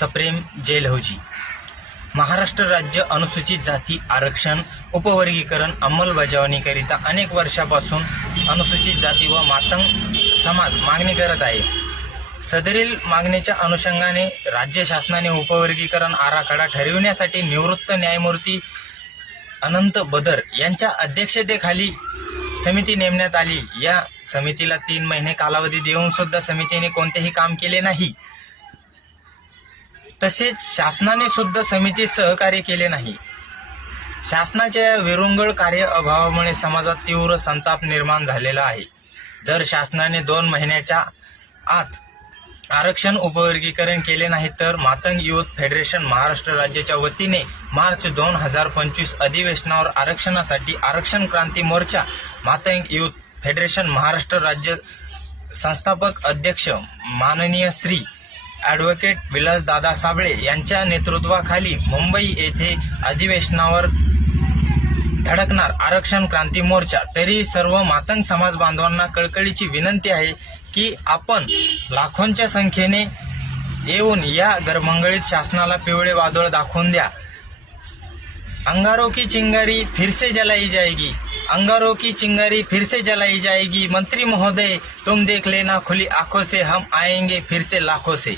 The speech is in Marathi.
सप्रेम जेल होजी। महाराष्ट्र राज्य अनुसूचित जाती आरक्षण उपवर्गीकरण अंमलबजावणीकरिता अनेक वर्षापासून अनुसूचित जाती व मातंग समाज मागणी करत आहे। सदरील मागणीच्या अनुषंगाने राज्य शासनाने उपवर्गीकरण आराखडा ठरविण्यासाठी निवृत्त न्यायमूर्ती अनंत बदर यांच्या अध्यक्षतेखाली समिती नेमण्यात आली। या समितीला 3 महिने कालावधी देऊन सुद्धा समितीने कोणतेही काम केले नाही। तसेच शासनाने सुद्धा समिती सहकार्य केले नाही। शासनाच्या विरंगुळ कार्य अभावामुळे समाजात तीव्र संताप निर्माण झालेला आहे। जर शासनाने 2 महिन्याच्या आत आरक्षण उपवर्गीकरण केले नाही तर मातंग युथ फेडरेशन महाराष्ट्र राज्याच्या वतीने मार्च 2025 अधिवेशनावर आरक्षणासाठी आरक्षण क्रांती मोर्चा मातंग युथ फेडरेशन महाराष्ट्र राज्य संस्थापक अध्यक्ष माननीय श्री ॲडव्होकेट विलासदादा साबळे यांच्या नेतृत्वाखाली मुंबई येथे अधिवेशनावर धडकणार आरक्षण क्रांती मोर्चा। तरी सर्व मातंग समाज बांधवांना कळकळीची विनंती आहे की आपण लाखोंच्या संख्येने येऊन या गरमंगळीत शासनाला पिवळे वादळ दाखवून द्या। अंगारों की चिंगारी फिर से जलाई जाएगी, अंगारों की चिंगारी फिर से जलाई जाएगी। मंत्री महोदय तुम देख लेना खुली आंखों से, हम आएंगे फिर से लाखों से।